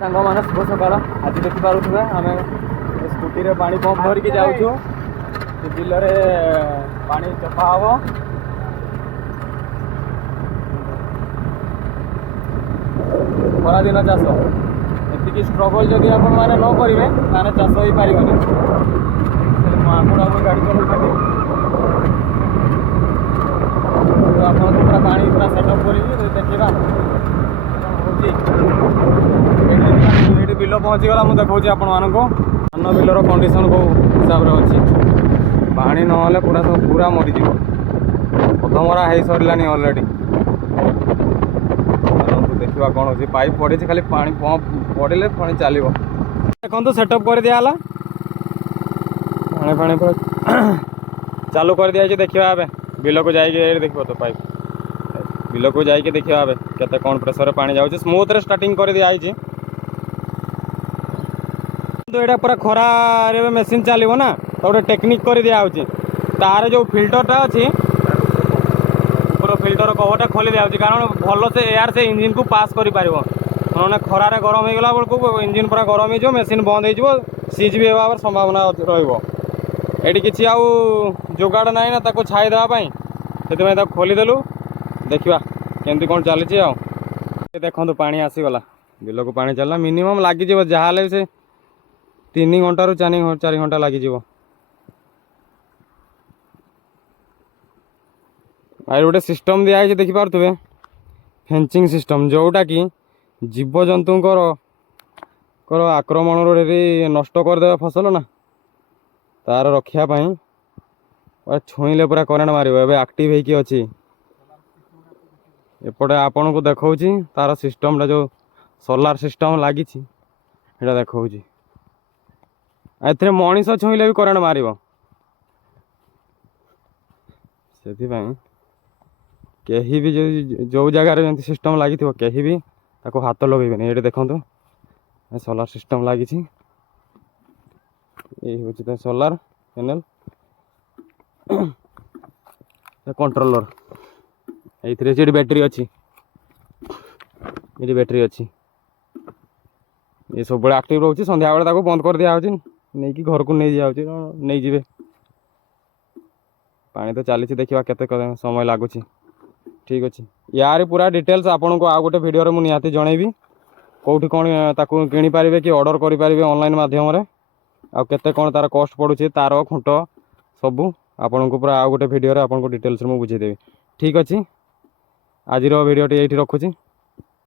सांग मैंने शुभ सकाल आज देखिपे आम स्कूटी रे पानी पंप धरिकी जाऊँ बिल पानी चपा हम खरा दिन चाष एति स्ट्रगल जदि आपण मैंने न करेंगे ताने चाष हो पारे मुझे गाड़ी चलाऊँ आप पूरा पानी पूरा सेटअप कर देखा ये बिल पहुँचीगला मुझे देखा आपण मानक धान बिलर कंडीशन कौ हिसाब से अच्छी पानी ना पूरा सब पूरा मरीज अधमरा हो सरलानी अलरेडी देखा कौन हो पाइप पड़ी खाली पानी पंप पड़े पानी चलो देखो सेटअप कर दिया पानी पानी पूरा चालू कर दिया देखा बिल को जाइए देखो तो पाइप बिल को जाइए देखा केते कौन प्रेसर पानी जाऊँ स्मूथ रे स्टार्टिंग कर दिखाई तो यहाँ पूरा खरा मेसीन चलो ना तो गोटे टेक्निक कर दिखाई तार जो फिल्टरटा अच्छी पूरा फिल्टर कवरटा खोली दिखाई कारण भल से एयर से इंजिन को पास कर ना खरारे गरम हो गला बेलू इंजिन पूरा गरम हो मेसीन बंद हो सीज भी होगा संभावना रही किसी आउ जोगाड़ ना ना ताको छाई देवाई से खोलीदेलु देखा केमती कौन चली आ देखो पानी आसीगला बिल को पानी चलना मिनिमम लग जहाँ से 3 घंटा रू 4 घंटा लग गोटे सिस्टम दिखाई देखिपे फेंचिंग सिस्टम जोटा कि जीवजंतु आक्रमण नष्ट करदे फसल ना तार रखापी छुईले पूरा करेन्ट मार एक्टिव होगी अच्छी एपटे आपन को देखा तार सिस्टम जो सोलार सिस्टम लगी देखा ए मनीष छुईले भी करेन्ट मार कहीं भी जो जगार सिस्टम लगी कहीं भी ताको हाथ लगेबे ये देखो सोलार सिस्टम लगी ये सोलार पैनल कंट्रोलर ये बैटरी अच्छी ये बैटरी अच्छी ये सब बड़े एक्टिव रोचे संध्या बेले बंद कर दिया नहीं कि घर को नहीं जाऊँगी नहीं जी पानी तो चली देखा केते समय लगुच ठीक अच्छे यार पूरा डिटेल्स आपन को आउ गोटे वीडियो मुझे निहाती जनइबी कौटी कौन ताकू किणी पारे कि ऑर्डर करें ऑनलाइन माध्यम आउ केते कौन तार कॉस्ट पड़ुछि तार खुंट सबू आपन को पूरा आउ गोटे वीडियो आपन को डिटेल्स मुझे बुझेदेवी ठीक अच्छे आज भिडियोटी ये रखुच्छी।